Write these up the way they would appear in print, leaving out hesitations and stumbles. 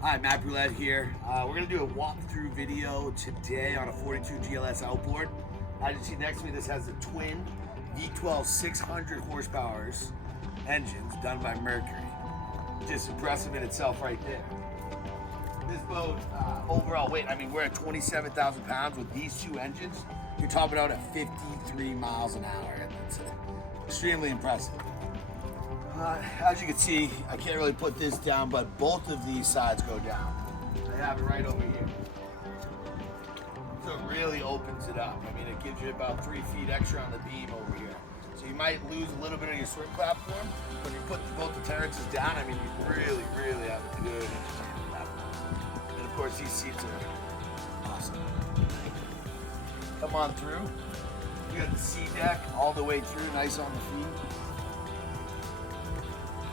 Hi, Matt Roulette here. We're going to do a walkthrough video today on a 42 GLS outboard. As you see next to me, this has a twin V12 600 horsepower engines done by Mercury. Just impressive in itself right there. This boat, overall weight, we're at 27,000 pounds with these two engines. You're topping out at 53 miles an hour. It's extremely impressive. As you can see, I can't really put this down, but both of these sides go down. I have it right over here. So it really opens it up. It gives you about 3 feet extra on the beam over here. So you might lose a little bit of your swim platform. When you put both the terraces down, you really, really have a good entertainment platform. And of course, these seats are awesome. Come on through. You got the sea deck all the way through, nice on the feet.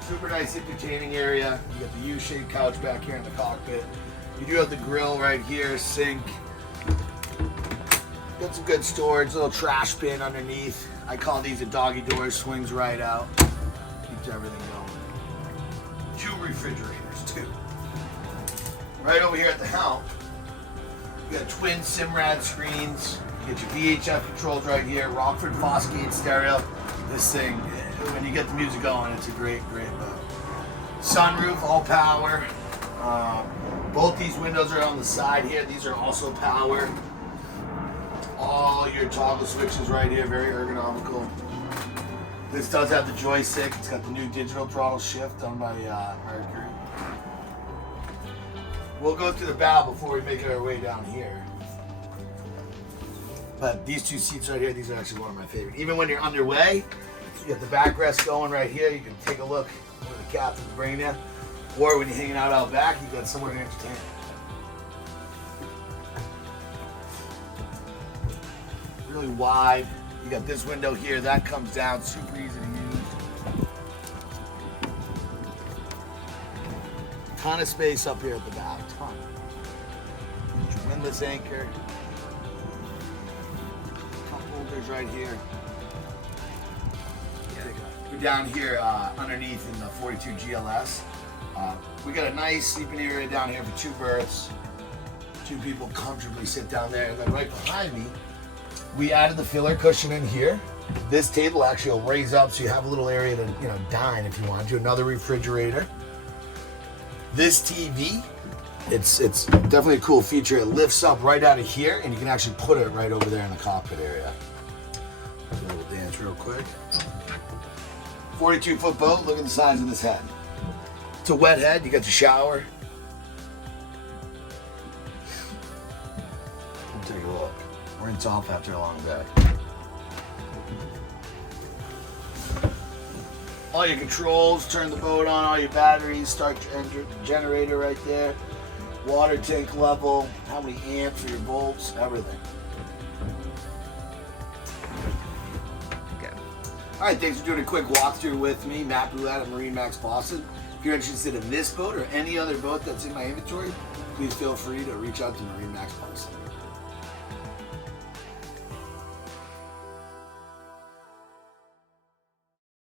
Super nice entertaining area. You got the U-shaped couch back here in the cockpit. You do have the grill right here, sink. Got some good storage, little trash bin underneath. I call these a doggy door, swings right out. Keeps everything going. 2 refrigerators too. Right over here at the helm, you got twin Simrad screens. You get your VHF controls right here, Rockford Fosgate stereo. This thing, when you get the music going, it's a great boat. Sunroof, all power. Both these windows are on the side here. These are also power. All your toggle switches right here, very ergonomical. This does have the joystick. It's got the new digital throttle shift done by Mercury. We'll go through the bow before we make our way down here. But these 2 seats right here, these are actually one of my favorite. Even when you're underway, you got the backrest going right here. You can take a look where the captain's bringing you. Or when you're hanging out back, you got somewhere to entertain. Really wide. You got this window here. That comes down. Super easy to use. Ton of space up here at the back. Ton. Windlass anchor. Cup holders right here. We're down here underneath in the 42 GLS. We got a nice sleeping area down here for 2 berths. 2 people comfortably sit down there. And then right behind me, we added the filler cushion in here. This table actually will raise up so you have a little area to dine if you want to. Another refrigerator. This TV, it's definitely a cool feature. It lifts up right out of here and you can actually put it right over there in the cockpit area. Do a little dance real quick. 42-foot boat, look at the size of this head. It's a wet head, you got the shower. Take a look. Rinse off after a long day. All your controls, turn the boat on, all your batteries, start your generator right there. Water tank level, how many amps for your bolts, everything. All right, thanks for doing a quick walkthrough with me, Matt Roulette at MarineMax Boston. If you're interested in this boat or any other boat that's in my inventory, please feel free to reach out to MarineMax Boston.